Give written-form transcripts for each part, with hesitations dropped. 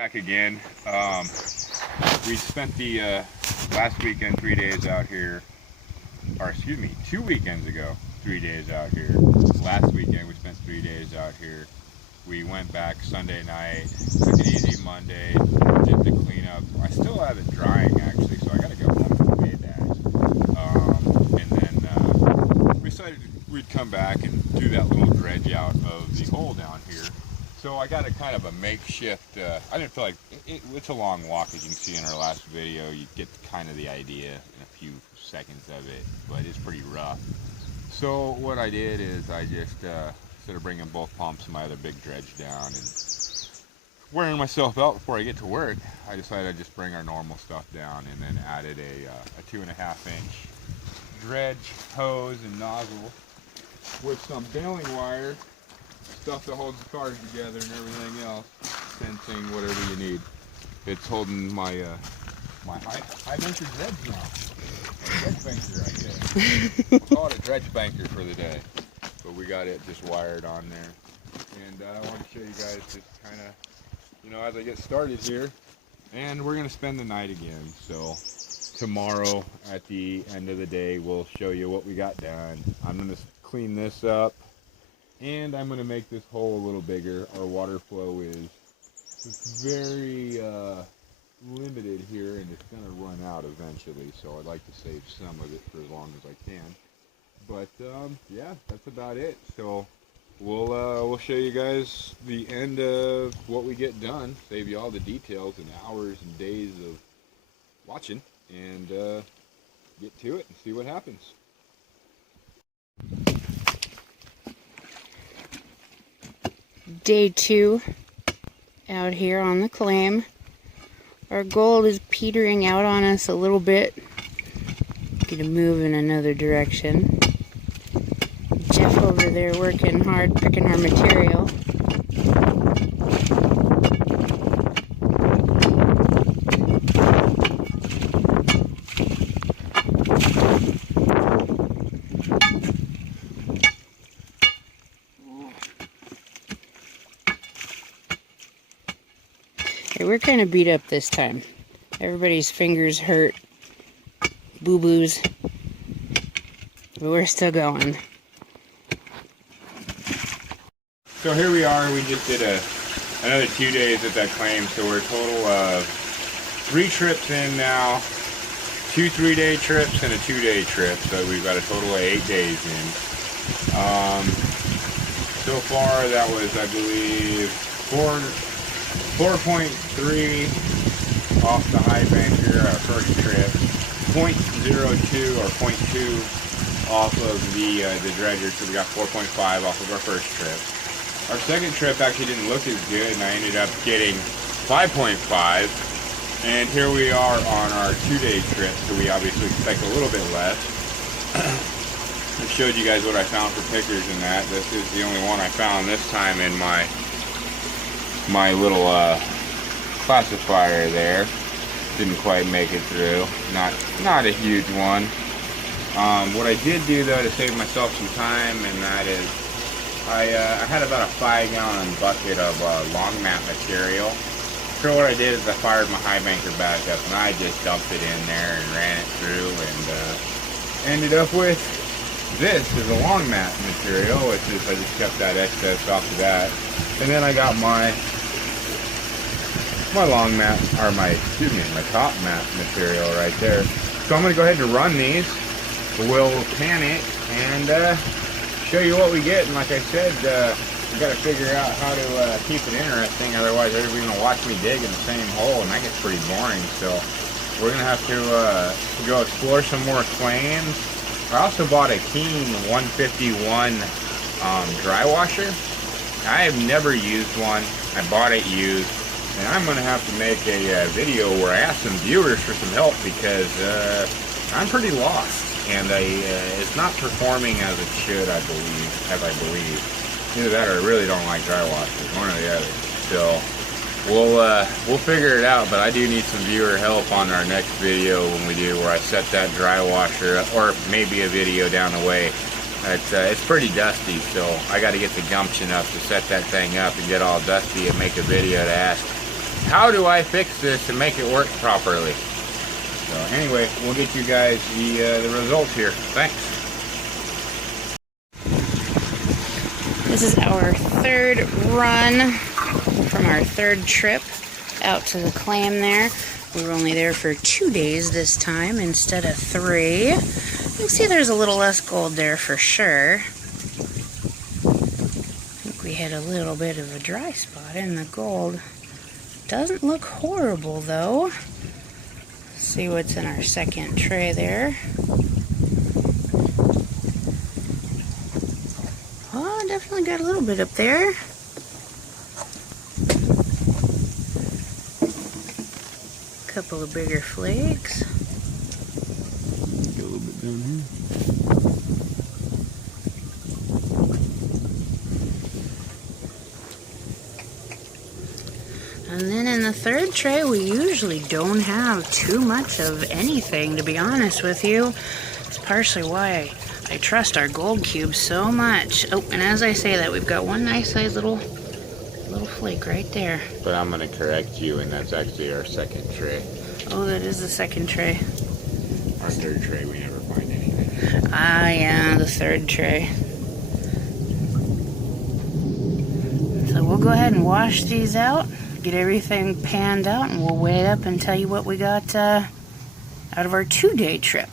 Back again. We spent the last weekend 3 days out here, or excuse me, 2 weekends ago, 3 days out here. Last weekend we spent 3 days out here. We went back Sunday night, took it easy Monday, did the cleanup. I still have it drying actually, so I gotta go home and bathe that. And then we decided we'd come back and do that little dredge out of the hole down here. So I got a kind of a makeshift, I didn't feel like, it's a long walk as you can see in our last video. You get kind of the idea in a few seconds of it, but it's pretty rough. So what I did is I just, instead of bringing both pumps and my other big dredge down and wearing myself out before I get to work, I decided I'd just bring our normal stuff down and then added a 2.5-inch dredge hose and nozzle with some baling wire, stuff that holds the cars together and everything else, fencing, whatever you need. It's holding my my highbanker dredge now. Dredge banker, I guess. We'll call it a dredge banker for the day. But we got it just wired on there. And I want to show you guys just kind of, you know, as I get started here. And we're going to spend the night again. So tomorrow at the end of the day, we'll show you what we got done. I'm going to clean this up. And I'm going to make this hole a little bigger. Our water flow is very limited here, and it's going to run out eventually. So I'd like to save some of it for as long as I can. But yeah, that's about it. So we'll show you guys the end of what we get done. Save you all the details and hours and days of watching, and get to it and see what happens. Day 2 out here on the claim. Our gold is petering out on us a little bit. Gonna move in another direction. Jeff over there working hard picking our material. We're kind of beat up this time. Everybody's fingers hurt, boo-boos, but we're still going. So here we are. We just did another 2 days at that claim, so we're a total of 3 trips in now, 2 3-day trips and a 2-day trip, so we've got a total of 8 days in. So far that was, I believe, 4.3 off the highbanker, our first trip, 0.02 or 0.2 off of the dredger, so we got 4.5 off of our first trip. Our second trip actually didn't look as good, and I ended up getting 5.5, and here we are on our 2-day trip, so we obviously expect a little bit less. I showed you guys what I found for pickers in that. This is the only one I found this time in my little classifier there. Didn't quite make it through. Not a huge one. What I did do though to save myself some time, and that is I had about a 5-gallon bucket of long mat material. So what I did is I fired my highbanker back up and I just dumped it in there and ran it through, and ended up with this is a long mat material, which is I just kept that excess off of that. And then I got my long mat, or my top mat material right there. So I'm going to go ahead and run these. We'll pan it and show you what we get. And like I said, we got to figure out how to keep it interesting. Otherwise, everybody's going to watch me dig in the same hole, and that gets pretty boring. So we're going to have to go explore some more claims. I also bought a Keen 151 dry washer. I have never used one. I bought it used. And I'm going to have to make a video where I ask some viewers for some help, because I'm pretty lost, and it's not performing as it should, I believe. Either that or I really don't like dry washers, one or the other. So we'll figure it out, but I do need some viewer help on our next video when we do where I set that dry washer up, or maybe a video down the way. It's pretty dusty, so I got to get the gumption up to set that thing up and get all dusty and make a video to ask how do I fix this to make it work properly? So anyway, we'll get you guys the results here. Thanks. This is our third run from our third trip out to the claim there. We were only there for 2 days this time instead of 3. You can see there's a little less gold there for sure. I think we had a little bit of a dry spot in the gold. Doesn't look horrible though. See what's in our second tray there. Oh, definitely got a little bit up there. Couple of bigger flakes. Get a little bit down here. And then in the third tray, we usually don't have too much of anything, to be honest with you. It's partially why I trust our gold cubes so much. Oh, and as I say that, we've got one nice size little flake right there. But I'm gonna correct you, and that's actually our second tray. Oh, that is the second tray. Our third tray, we never find anything. Ah, yeah, the third tray. So we'll go ahead and wash these out, get everything panned out, and we'll weigh it up and tell you what we got out of our 2-day trip.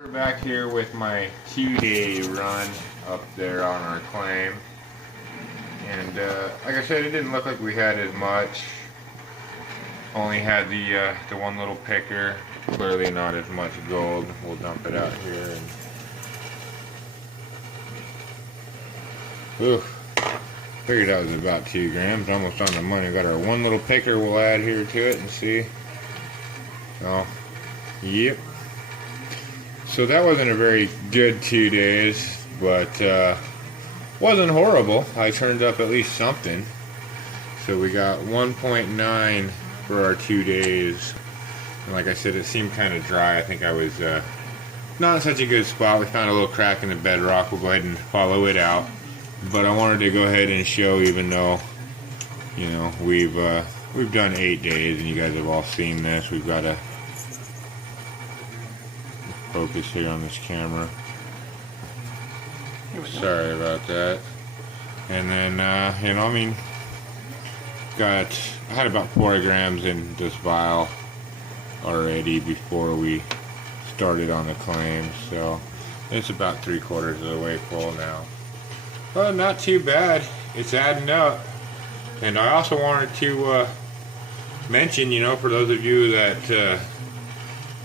We're back here with my 2-day run up there on our claim. And like I said, it didn't look like we had as much. Only had the one little picker. Clearly not as much gold. We'll dump it out here. And oof. Figured that was about 2 grams. Almost on the money. Got our one little picker we'll add here to it and see. Oh, yep. So that wasn't a very good 2 days, but wasn't horrible. I turned up at least something. So we got 1.9 for our 2 days. And like I said, it seemed kind of dry. I think I was not in such a good spot. We found a little crack in the bedrock. We'll go ahead and follow it out. But I wanted to go ahead and show, even though, you know, we've done 8 days and you guys have all seen this. We've got to focus here on this camera. Sorry about that. And then, you know, I mean, I had about 4 grams in this vial already before we started on the claim, so it's about 3/4 of the way full now. But not too bad. It's adding up. And I also wanted to mention, you know, for those of you that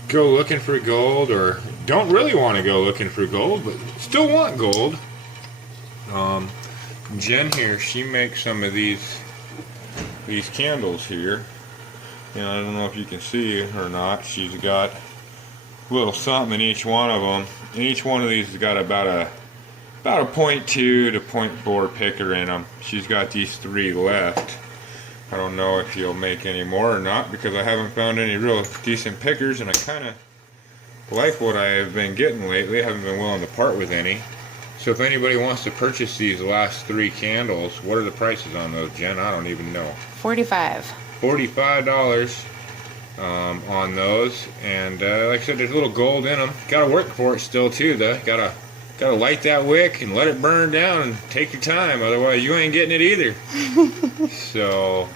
go looking for gold or don't really want to go looking for gold but still want gold, Jen here, she makes some of these candles here. You know, I don't know if you can see or not. She's got a little something in each one of them, and each one of these has got about a 0.2 to 0.4 picker in them. She's got these 3 left. I don't know if you'll make any more or not, because I haven't found any real decent pickers, and I kind of like what I have been getting lately. I haven't been willing to part with any. So if anybody wants to purchase these last 3 candles, what are the prices on those, Jen? I don't even know. $45. $45 on those. And like I said, there's a little gold in them. Got to work for it still too, though. Got to light that wick and let it burn down and take your time. Otherwise, you ain't getting it either. So,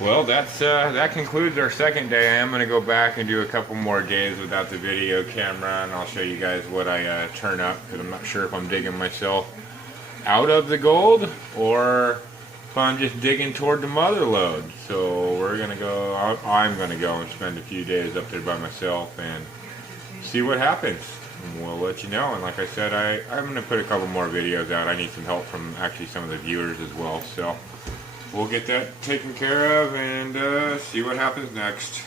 well, that concludes our second day. I am going to go back and do a couple more days without the video camera, and I'll show you guys what I turn up, because I'm not sure if I'm digging myself out of the gold or if I'm just digging toward the mother lode. So we're going to go, I'm going to go and spend a few days up there by myself and see what happens. And we'll let you know. And like I said, I'm going to put a couple more videos out. I need some help from actually some of the viewers as well. So we'll get that taken care of and see what happens next.